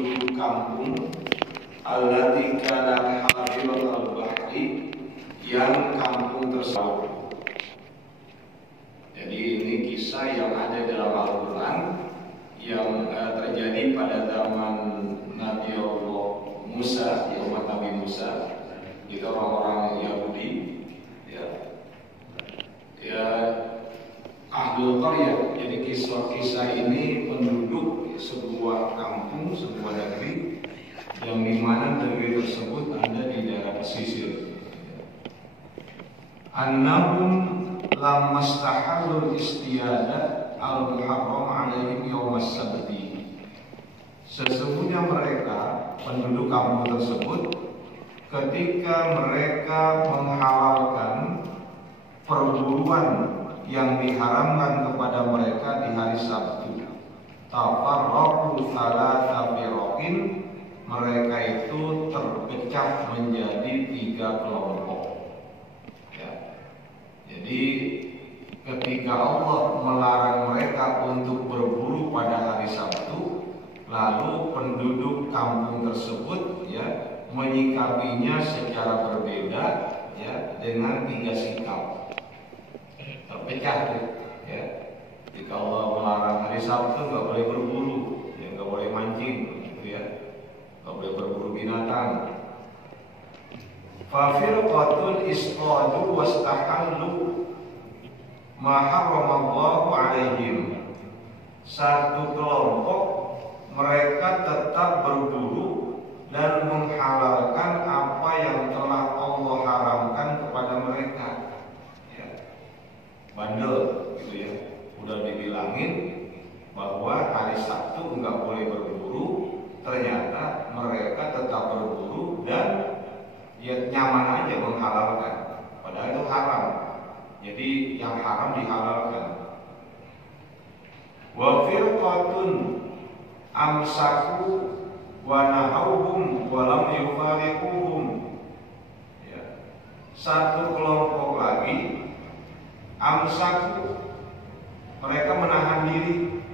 penduduk kampung allati kana hadiral bahri, yang kampung tersebut. Jadi ini kisah yang ada dalam Al-Quran yang terjadi pada zaman Nabi Allah Musa, ya umat Nabi Musa, itu orang-orang Yahudi, ya Ahlul Qaryah. Jadi kisah ini penduduk sebuah kampung, sebuah negeri, yang dimana negeri tersebut ada di daerah pesisir. Annahum lamastahallul istiyada al-muharram alaihim yawmas sabti. Sesungguhnya mereka, penduduk kampung tersebut, ketika mereka menghalalkan perburuan yang diharamkan kepada mereka di hari Sabtu, tafarraqu thalatha firaqin, mereka itu terpecah menjadi 3 kelompok. Jadi ketika Allah melarang mereka untuk berburu pada hari Sabtu, lalu penduduk kampung tersebut menyikapinya secara berbeda dengan 3 sikap. Terpecah Jika Allah melarang hari Sabtu nggak boleh berburu, nggak boleh mancing, nggak boleh berburu binatang. Fafirqatun isqadu wastahallu ma harramallahu alaihim. Satu kelompok mereka tetap berburu dan menghalalkan apa yang telah Allah haramkan kepada mereka. Bandel udah dibilangin bahwa hari Sabtu nggak boleh berburu, ternyata mereka tetap berburu dan nyaman aja menghalalkan, padahal itu haram. Jadi yang haram dihalalkan. Wa firqatun amsaku wa nahawhum wa lam yufariquhum. Satu kelompok lagi amsaku, mereka menahan diri,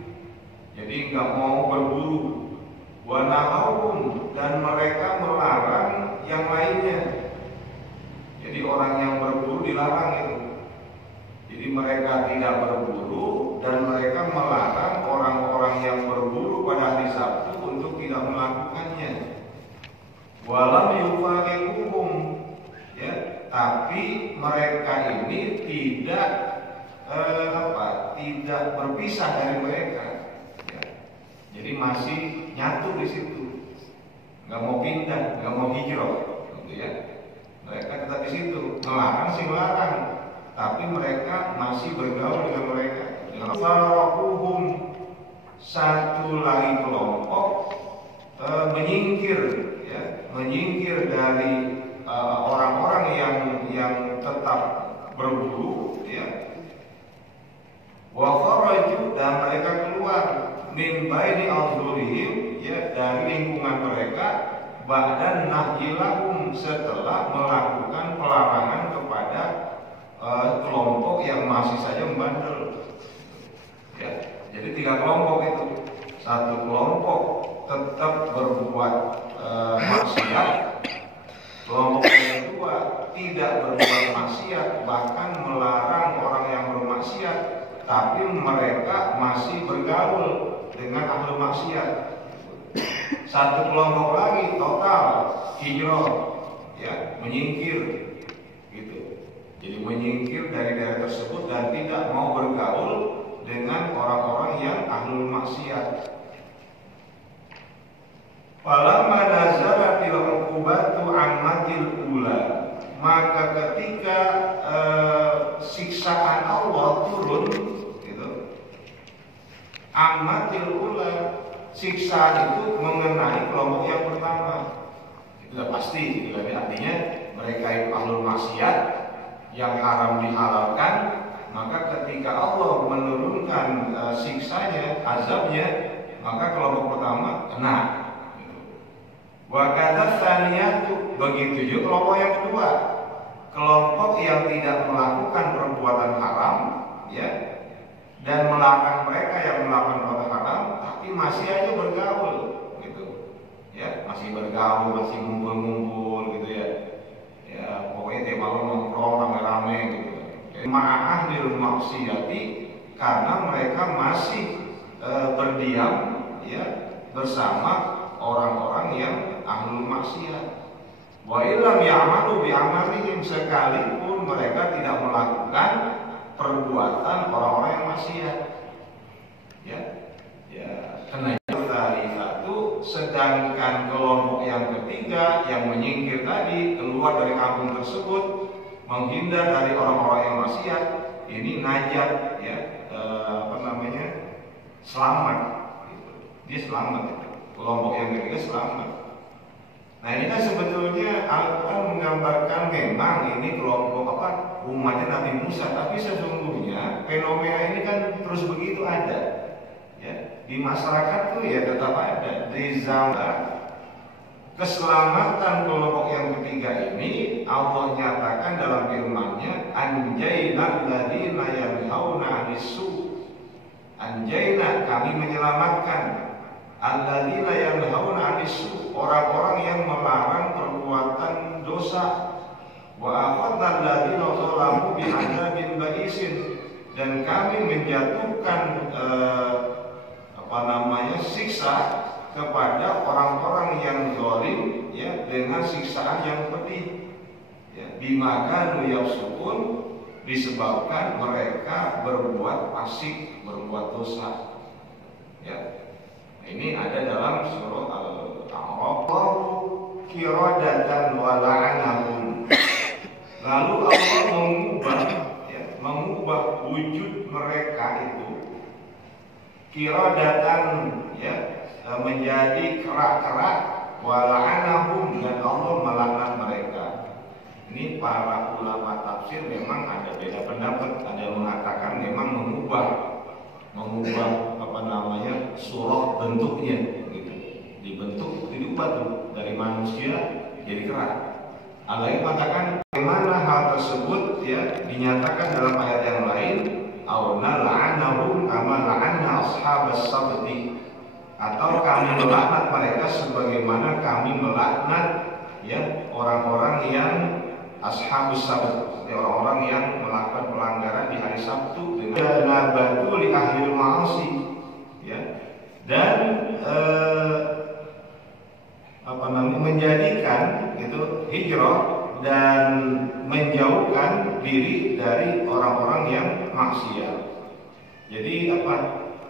jadi nggak mau berburu. Wa nahawhum, dan mereka melarang yang lainnya. Jadi orang yang berburu dilarang itu. Jadi mereka tidak berburu dan mereka melarang orang-orang yang berburu pada hari Sabtu untuk tidak melakukannya. Walam yufariquhum, tapi mereka ini tidak tidak berpisah dari mereka. Jadi masih nyatu di situ. Nggak mau pindah, nggak mau hijrah, Mereka tetap di situ. Melarang sih melarang, tapi mereka masih bergaul dengan mereka. Dengan faraquhum, satu lagi kelompok menyingkir, menyingkir dari orang-orang yang tetap berburu, Wa kharaju, dan mereka keluar min baini adhurihim, dari lingkungan mereka, ba'dan nahyilahum, setelah melakukan pelarangan kepada kelompok yang masih saja membandel. Jadi 3 kelompok itu. Satu kelompok tetap berbuat maksiat, kelompok yang kedua tidak berbuat maksiat, bahkan melarang orang yang bermaksiat, tapi mereka masih bergaul dengan ahli maksiat. Satu kelompok lagi total hijrah, menyingkir, Jadi menyingkir dari daerah tersebut dan tidak mau bergaul dengan orang-orang yang ahli maksiat. Falamma nazalatil uqubatu ammatil ula, maka ketika siksaan Allah turun, ammatil ula, siksaan itu mengenai kelompok yang pertama. Itu sudah pasti, artinya mereka itu ahlul maksiat, yang haram dihalalkan. Maka ketika Allah menurunkan siksanya, azabnya, maka kelompok pertama kena. Wa kadza tsaniyatu, begitu juga kelompok yang kedua, kelompok yang tidak melakukan perbuatan haram, dan melarang mereka yang melakukan perbuatan haram, tapi masih aja bergaul, bergaul, masih ngumpul-ngumpul gitu ya. Ya pokoknya tiap malam nongkrong rame-rame gitu. Ma'ah lil maksiyati, karena mereka masih berdiam ya bersama orang-orang yang ahlul maksiat. Wa illam ya'malu bi'amalihim, sekalipun mereka tidak melakukan perbuatan orang-orang yang maksiat. Ya. Ya, karena tadi satu, sedangkan kelompok yang ketiga yang menyingkir tadi, keluar dari kampung tersebut, menghindar dari orang-orang yang maksiat, ini najat ya, selamat gitu. Dia selamat, kelompok yang ketiga selamat. Nah ini kan sebetulnya Al-Quran menggambarkan memang ini kelompok umatnya Nabi Musa, tapi sesungguhnya fenomena ini kan terus begitu ada ya, di masyarakat tuh ya tetap ada. Di zaman keselamatan kelompok yang ketiga ini Allah nyatakan dalam firman-Nya, anjaynal ladzina yanhauna 'anis-su'. Anjayna, kami menyelamatkan, alladzina yanhauna 'anis-su', orang-orang yang melarang perbuatan dosa, wa akhadna alladzina zalamu bi'adzabin ba'isin, dan kami menjatuhkan siksa kepada orang-orang yang zalim ya dengan siksaan yang pedih ya, bima kanu yafsukun, disebabkan mereka berbuat fasik, berbuat dosa ya. Ini ada dalam surah Al-A'raf, kiradatan wa la'anahum. Lalu Allah mengubah wujud mereka itu, kiradatan ya, menjadi kerak-kerak, wa la'anahum, dan Allah melaknat mereka. Ini para ulama tafsir memang ada beda pendapat. Ada yang mengatakan memang mengubah surah bentuknya gitu. Dibentuk, diubah tuh dari manusia jadi kerak. Ada yang mengatakan bagaimana hal tersebut ya dinyatakan dalam ayat yang lain, auna la'anahum kama la'anna ashabas sabti, atau kami melaknat mereka sebagaimana kami melaknat ya orang-orang yang ashabus sabt, orang-orang yang melakukan pelanggaran di hari Sabtu dengan nabatu li ahlil ma'asi ya, dan menjadikan itu hijrah dan menjauhkan diri dari orang-orang yang maksiat. Jadi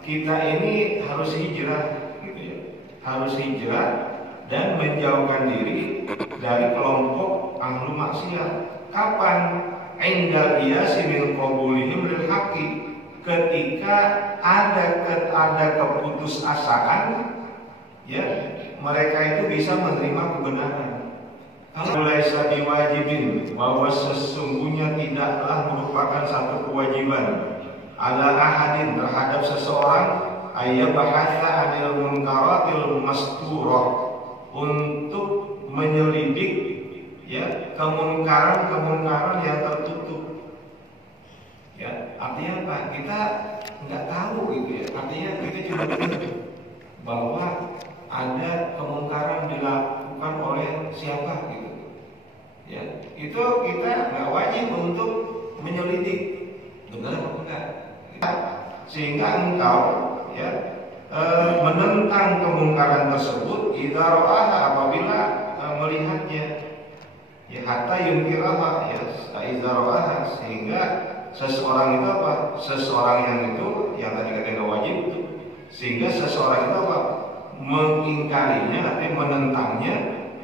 kita ini harus hijrah gitu ya, harus hijrah dan menjauhkan diri dari kelompok ahlu maksiat. Kapan? Indal iyasi min qabulihim lil haqqi, ketika ada keputusasaan ya, mereka itu bisa menerima kebenaran. Kalau laisa biwajibin, bahwa sesungguhnya tidaklah merupakan satu kewajiban ala ahadin terhadap seseorang ayyabahasa anil munkaratil masturah, untuk menyelidik ya kemungkaran yang tertutup ya. Artinya apa? Kita nggak tahu gitu ya. Artinya kita cuma tahu bahwa ada kemungkaran dilakukan oleh siapa gitu ya. Itu kita nggak wajib untuk menyelidik benar atau enggak, sehingga engkau ya menentang kemungkaran tersebut idara'aha, apabila melihatnya ya, hatta yunkiraha ya idara'aha, sehingga seseorang itu seseorang yang itu yang tadi kata wajib itu, sehingga seseorang itu mengingkarinya, artinya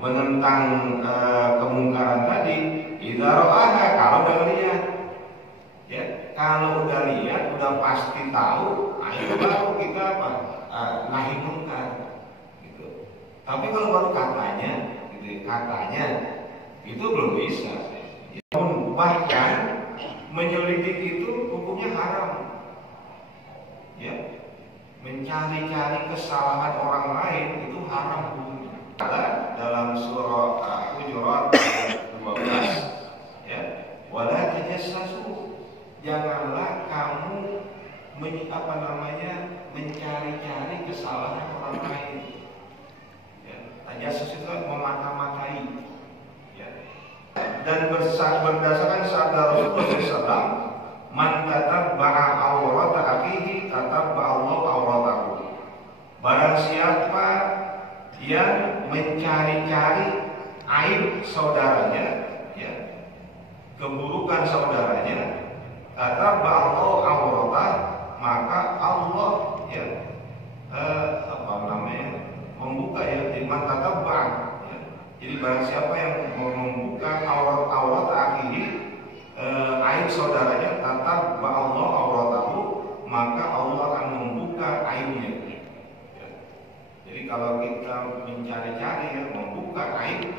menentang kemungkaran tadi idara'aha, kalau udah lihat ya, kalau udah lihat udah pasti tahu, itu baru kita nahi mungkar gitu. Tapi kalau baru katanya gitu, itu belum bisa ya. Bahkan menyelidik itu hukumnya haram ya, mencari-cari kesalahan orang lain itu haram hukumnya. Dalam surah Hujurat ayat 12 ya, wala tajassasu, janganlah kamu mencari-cari kesalahan orang lain ya. Tajassus itu berdasarkan sabda Rasulullah SAW, man tatabba'a awrata akhihi tatabba'a Allah awratahu. Barang siapa yang mencari-cari aib saudaranya, ya, keburukan saudaranya, tatabba'a Allah awratah, maka Allah, ya, membuka, ya, man tatabba'a, ya. Jadi barang siapa yang membuka aurat akhihi, aib saudaranya, tatabba'a Allah awratahu, maka Allah akan membuka aibnya. Jadi kalau kita mencari-cari, ya, membuka aib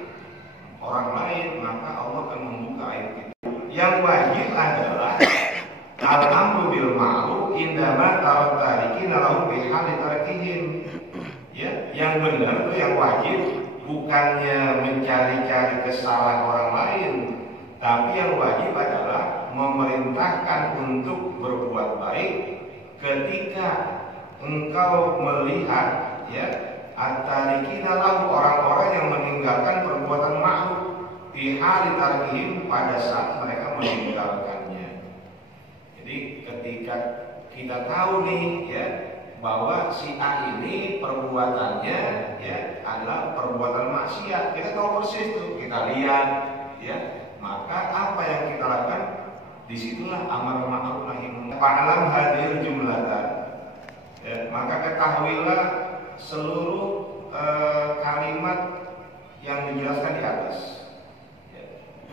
orang lain, maka Allah akan membuka aib kita. Yang wajib adalah al-amru bil ma'ruf indama tarakina lahu bihali tarakihim. Ya, yang benar itu yang wajib bukannya mencari-cari kesalahan orang lain, tapi yang wajib adalah memerintahkan untuk berbuat baik ketika engkau melihat, ya, at-tarikina lahu, orang-orang yang meninggalkan perbuatan ma'ruf di hali tarkihim, pada saat mereka meninggalkannya. Jadi ketika kita tahu nih, ya, bahwa si A ini perbuatannya, ya, adalah perbuatan maksiat, kita tahu persis tuh, kita lihat, ya, maka apa yang kita lakukan? Disitulah amar ma'ruf nahi munkar. Fa'lam hadir jumlatan, ya, maka ketahuilah seluruh kalimat yang dijelaskan di atas.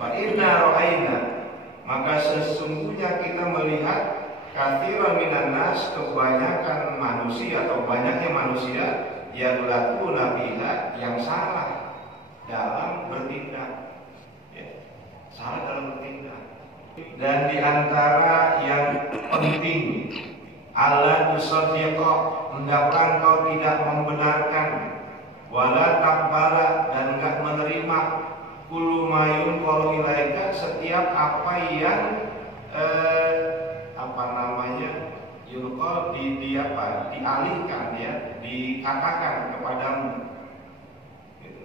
Fa inna ra'ayna, maka sesungguhnya kita melihat katsiran minan nas, kebanyakan manusia atau banyaknya manusia yang lakuna biha, yang salah dalam bertindak, ya, salah dalam bertindak. Dan di antara yang penting, Allah tusaddiqa, hendaklah engkau tidak membenarkan, wala taqbala, dan enggak menerima, kullu ma yunqalu ilaika, setiap apa yang yunqal dialihkan, ya, dikatakan kepadamu, gitu.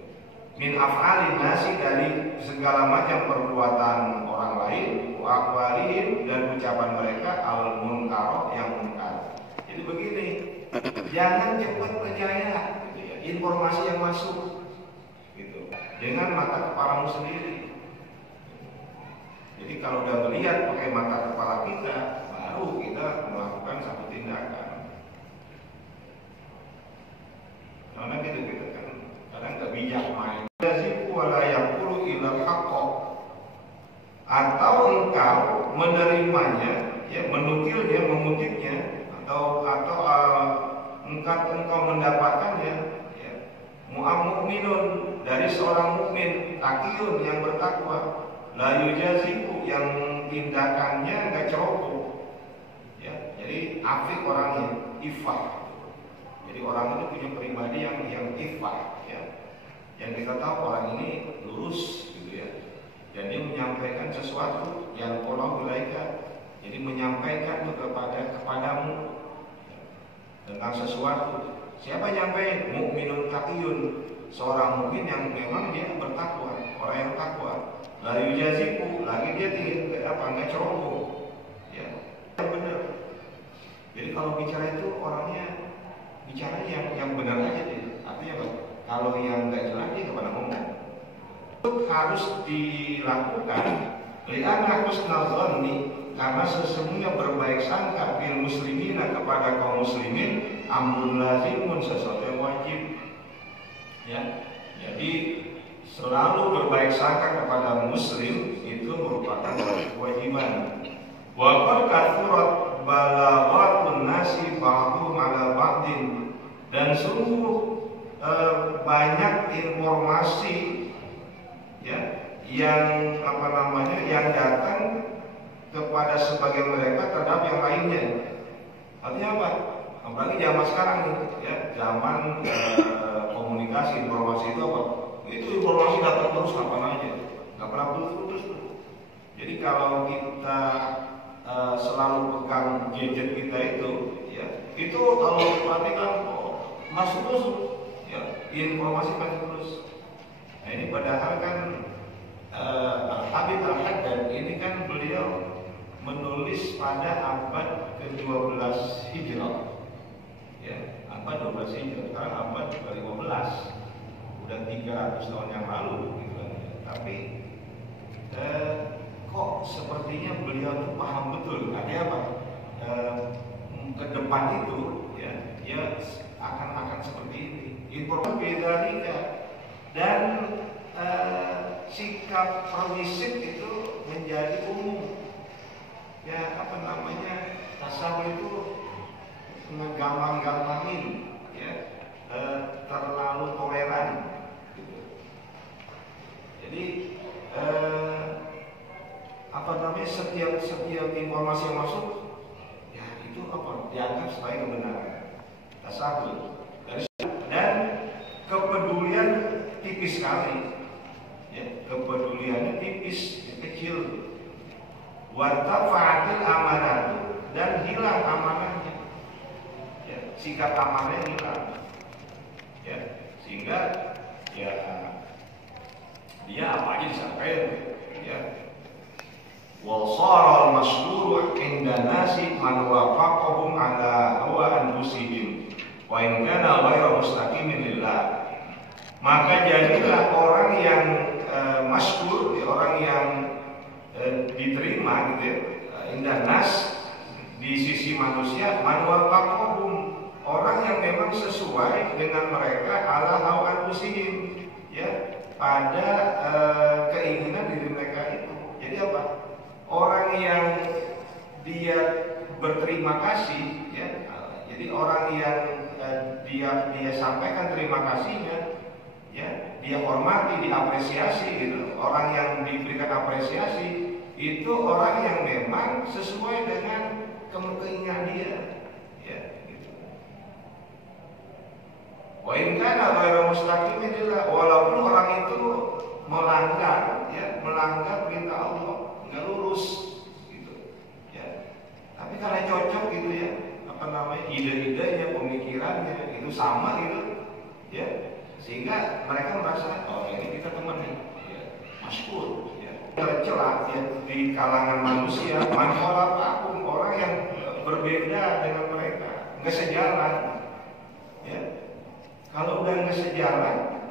Min af'alin nasi, dari segala macam perbuatan orang lain, wa aqwalihim, dan ucapan mereka, al munkar, yang munkar. Jadi begini, jangan cepat percaya, gitu, ya, informasi yang masuk, gitu, dengan mata kepalamu sendiri. Jadi kalau udah melihat pakai mata kepala kita, baru kita melakukan satu tindakan. Karena kita kan kadang nggak bijak main. Atau engkau menerimanya, ya, menukilnya, mengutipnya, atau engkau mendapatkannya, ya, mu'minun, dari seorang mukmin, taqiyun, yang bertakwa, la yujazibu, yang tindakannya enggak ceroboh, ya. Jadi afif orangnya, ifah. Jadi orang itu punya pribadi yang ifah, ya. Yang kita tahu orang ini lurus, gitu, ya. Dan dia menyampaikan sesuatu yang pola wilayah, jadi menyampaikan kepadamu, ya, tentang sesuatu. Siapa nyampaikan? Mukminun taqiyun, seorang mukmin yang memang dia bertakwa, orang yang takwa. Lalu jaziku, lagi dia nggak ceroboh, ya, benar. Jadi kalau bicara itu orangnya bicara yang benar aja deh. Artinya apa? Kalau yang nggak jelas dia kemana ngomong. Itu harus dilakukan. Li'anna husnal dhanni, karena sesungguhnya berbaik sangka bil muslimina, kepada kaum muslimin, amrun lazimun, sesuatu yang wajib, ya. Jadi selalu berbaik sangka kepada muslim itu merupakan kewajiban. Wa qad kathurat balaghatun nasi ba'dhum 'ala ba'din, dan sungguh banyak informasi, ya, yang yang datang kepada sebagian mereka terhadap yang lainnya. Artinya apa? Apalagi zaman sekarang nih, ya, zaman komunikasi, informasi itu apa? Itu informasi datang terus kapan aja, nggak pernah putus. Jadi kalau kita selalu pegang gadget kita itu, ya, itu kalau perhatikan, masuk terus, ya, informasi masuk terus. Nah ini padahal kan Al-Habib Al-Haddad ini kan beliau menulis pada abad ke-12 Hijrah. Ya, abad 12 Hijrah, sekarang abad ke-15. Udah 300 tahun yang lalu gitu kan. Tapi kok sepertinya beliau tuh paham betul ada apa? Ke depan itu ya akan seperti ini. Informasi beda dan sikap permisif itu menjadi umum. Ya apa namanya, tasawuf itu ngegampang-gampangin, ya terlalu toleran. Gitu. Jadi apa namanya, setiap informasi yang masuk, ya itu apa dianggap sebagai kebenaran. Tasawuf dan kepedulian tipis sekali. Ya, kepeduliannya tipis, kecil. Wartafa'atil amanatu, dan hilang amanahnya. Ya, sikap amanahnya hilang. Ya, sehingga ya dia apa aja disampaikan. Ya. Wa sharal masyhur inda nasi man wafaqahum ala hawa anfusihim wa in kana ghairu mustaqimin lillah. Maka jadilah orang yang masyhur, orang yang diterima gitu ya, indah nas di sisi manusia, manual pakohum, orang yang memang sesuai dengan mereka ala hawa anfusihim, ya pada keinginan diri mereka itu. Jadi apa? Orang yang dia berterima kasih, ya. Jadi orang yang dia sampaikan terima kasihnya, ya, dia hormati, diapresiasi gitu. Orang yang diberikan apresiasi itu orang yang memang sesuai dengan keinginan dia, ya gitu. Wa in kana ghairu mustaqimin lillah, walaupun orang itu melanggar perintah Allah, enggak lurus gitu. Ya. Tapi kalau cocok gitu ya, apa namanya, ide-idenya, pemikirannya itu sama gitu, ya. Sehingga mereka merasa, oh ini kita teman nih, ya, masyhur, ya. Tercela ya, di kalangan manusia, manfaat akum, orang yang berbeda dengan mereka, nggak sejalan, ya. Kalau udah nggak sejalan,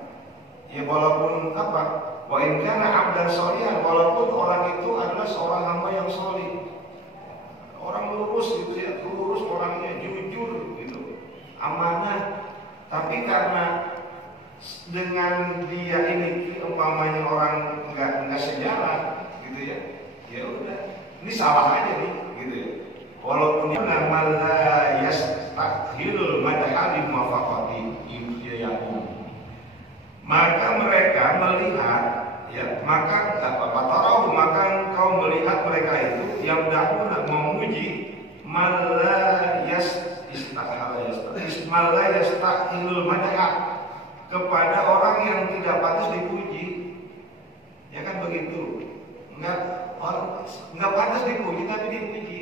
ya walaupun apa, wa in kana abdan sholihan, walaupun orang itu adalah seorang hamba yang sholih, orang lurus gitu ya, lurus orangnya, jujur gitu, amanah, tapi karena dengan dia ini umpamanya orang nggak sejalan gitu ya, ya udah ini salah aja nih gitu ya. Walaupun dia la yastakhilul madhali muwafaqati yakum, maka mereka melihat, ya maka apa maka engkau melihat mereka itu yang dahulu memuji mala yastakhilul madhali, kepada orang yang tidak pantas dipuji, ya kan begitu, nggak pantas dipuji tapi dipuji,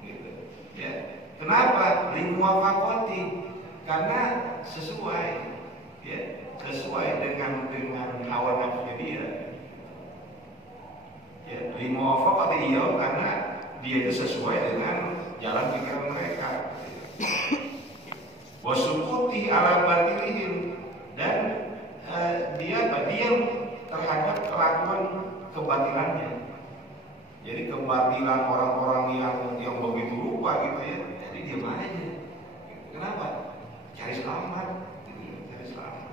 gitu. Ya, kenapa? Limuwafaqati, karena sesuai, ya sesuai dengan hawa nafsunya dia. Ya, limuwafaqati iya, karena dia itu sesuai dengan jalan pikiran mereka. Wasukuti ala batilihim, dan dia diam terhadap kelakuan kebatilannya. Jadi kebatilan orang-orang yang begitu rupa gitu ya, jadi diam aja. Kenapa? Cari selamat, gitu, cari selamat.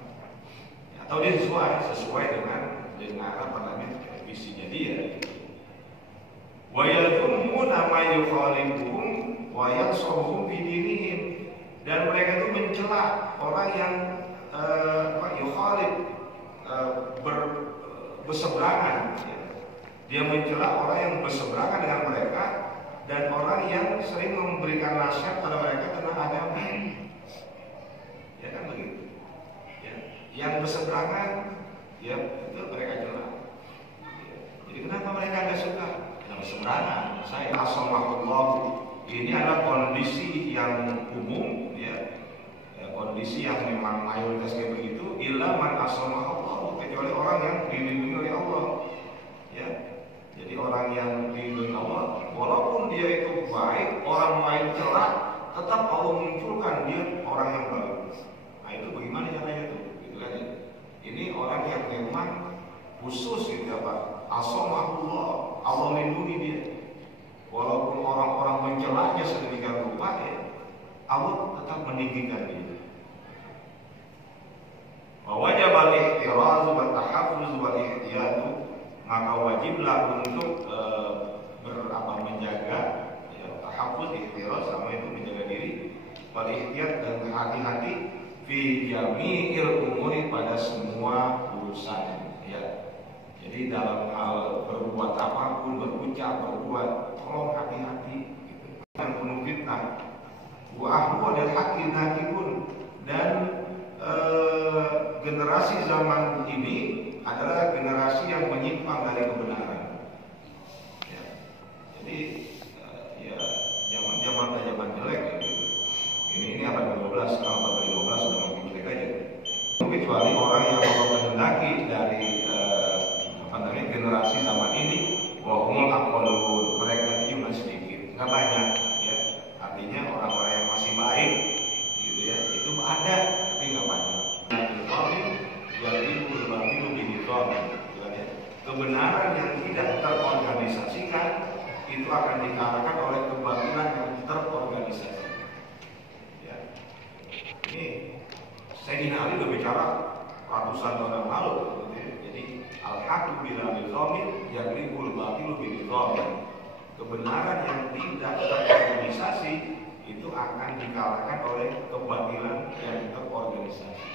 Atau dia sesuai dengan apa namanya, visinya dia. Wa yadhumuna ma yukhalifuhum wa yansuhum bi dinihim, dan mereka itu mencela orang yang berseberangan, ya. Dia mencela orang yang berseberangan dengan mereka dan orang yang sering memberikan nasihat pada mereka tentang agama, ya kan begitu, ya. Yang berseberangan, ya itu mereka cela, ya. Jadi kenapa mereka nggak suka? Yang berseberangan, saya asallallahu, ini adalah kondisi yang umum, ya. Kondisi yang memang mayoritas kayak begitu, illa man asamahu Allah, kecuali orang yang dilindungi oleh Allah. Jadi orang yang diridhoi Allah, walaupun dia itu baik, orang lain celak, tetap Allah munculkan dia orang yang baik. Nah itu bagaimana caranya tuh? Gitu kan ya. Ini orang yang memang khusus gitu ya Pak. Asamahullah, Allah lindungi dia. Walaupun orang-orang mencelaknya sedemikian rupa ya, Allah tetap meninggikan dia. Wajib al-ihtiraz wa tahaffuz wal ihtiyat, maka wajiblah untuk menjaga ya, tahaffuz, ihtiraz sama itu menjaga diri, wal ihtiyat dan hati-hati fi jami'il umuri pada semua urusan ya. Jadi dalam hal berbuat apapun, berucap, berbuat, tolong hati-hati gitu. Dan penuh fitnah. Wa ahwa dan hati pun dan generasi zaman ini adalah generasi yang menyimpang dari kebenaran. Ya. Jadi ya zaman jelek ya, gitu. Ini abad 15, kalau abad 15 sudah makin jelek aja. Kecuali orang yang Allah kehendaki dari generasi zaman ini, wahumul aqallun, mereka itu cuma sedikit, nggak banyak ya. Artinya orang-orang yang masih baik gitu ya, itu ada tapi nggak banyak. Jadi kebenaran yang tidak terorganisasikan itu akan dikalahkan oleh kebatilan yang terorganisasi. Ya. Ini Sayyidina Ali udah bicara ratusan tahun yang lalu. Gitu ya. Jadi al-haqqu bila nizamil yaglibul batilu bil nizam. Kebenaran yang tidak terorganisasi itu akan dikalahkan oleh kebatilan yang terorganisasi.